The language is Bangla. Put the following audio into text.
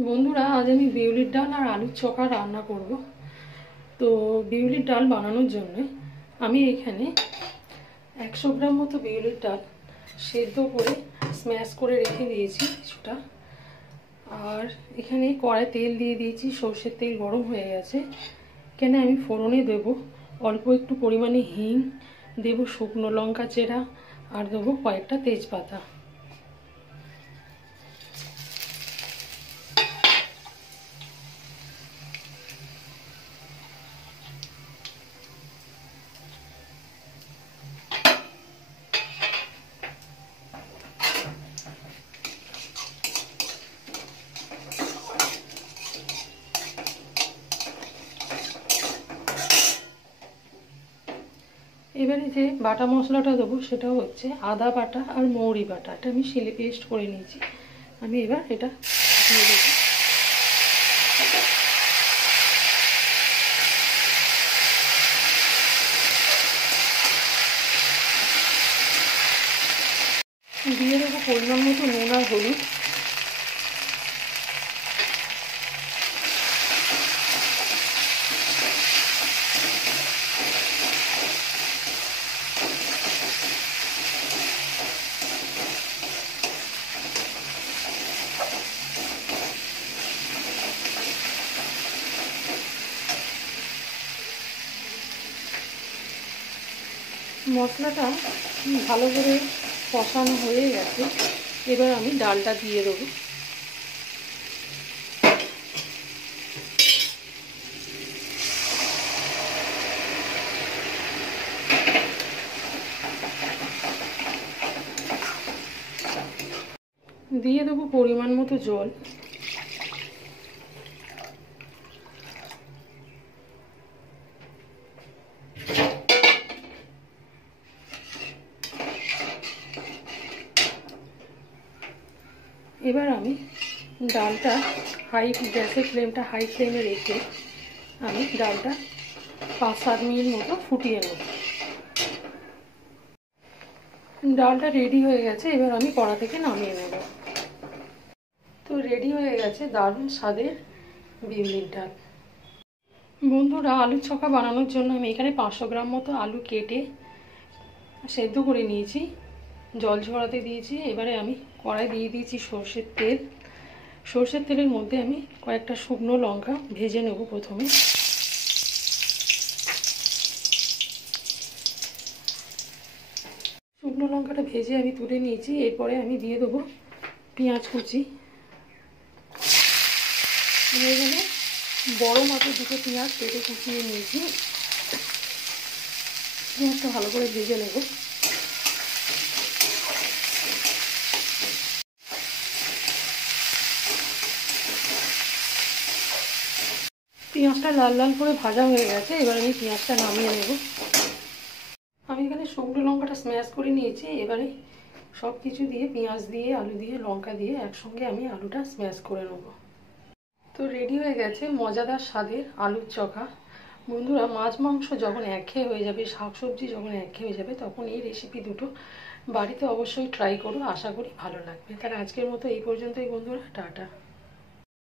বন্ধুরা, আজ আমি বিউলির ডাল আর আলুর চোখা রান্না করব। তো বিউলির ডাল বানানোর জন্য আমি এখানে 100 গ্রাম মতো বিউলির ডাল সেদ্ধ করে স্ম্যাশ করে রেখে দিয়েছি কিছুটা। আর এখানে কড়াই তেল দিয়ে দিয়েছি, সর্ষের তেল গরম হয়ে গেছে। এখানে আমি ফোড়নে দেব অল্প একটু পরিমাণে হিং, দেব শুকনো লঙ্কা চেরা, আর দেবো কয়েকটা তেজপাতা। এবারে যে বাটা মশলাটা দেবো সেটা হচ্ছে আদা বাটা আর মৌরি বাটা। এটা আমি শিলে পেস্ট করে নিয়েছি। আমি এবার এটা দিয়ে দেবো। দিয়ে দেবো পরিমাণ মতো নুন আর হলুদ। মশলাটা ভালো করে কষানো হয়ে গেছে। এবার আমি ডালটা দিয়ে দেবো। দিয়ে দেবো পরিমাণ মতো জল। এবার আমি ডালটা গ্যাসের ফ্লেমটা হাই ফ্লেমে রেখে আমি ডালটা 5-7 মিনিট মতো ফুটিয়ে নেব। ডালটা রেডি হয়ে গেছে, এবার আমি কড়া থেকে নামিয়ে নেব। তো রেডি হয়ে গেছে দারুণ স্বাদের বিউলির ডাল। বন্ধুরা, আলুর ছক্কা বানানোর জন্য আমি এখানে 500 গ্রাম মতো আলু কেটে সেদ্ধ করে নিয়েছি, জল ঝরাতে দিয়েছি। এবারে আমি কড়াই দিয়ে দিয়েছি সর্ষের তেল। সর্ষের তেলের মধ্যে আমি কয়েকটা শুকনো লঙ্কা ভেজে নেব। প্রথমে শুকনো লঙ্কাটা ভেজে আমি তুলে নিয়েছি। এরপরে আমি দিয়ে দেবো পেঁয়াজ কুচি। এখানে বড় মাপের দুটো পেঁয়াজ কেটে কুচিয়ে নিয়েছি। পেঁয়াজটা ভালো করে ভেজে নেব। পেঁয়াজটা লাল লাল করে ভাজা হয়ে গেছে। এবার আমি পেঁয়াজটা নামিয়ে নেব। আমি এখানে শুকনো লঙ্কাটা স্ম্যাশ করে নিয়েছি। এবারে সব কিছু দিয়ে, পেঁয়াজ দিয়ে, আলু দিয়ে, লঙ্কা দিয়ে একসঙ্গে আমি আলুটা স্ম্যাশ করে নেব। তো রেডি হয়ে গেছে মজাদার স্বাদের আলুর চোখা। বন্ধুরা, মাছ মাংস যখন একঘেয়ে হয়ে যাবে, শাকসবজি যখন একঘেয়ে হয়ে যাবে, তখন এই রেসিপি দুটো বাড়িতে অবশ্যই ট্রাই করো। আশা করি ভালো লাগবে। তাহলে আজকের মতো এই পর্যন্তই বন্ধুরা, টাটা।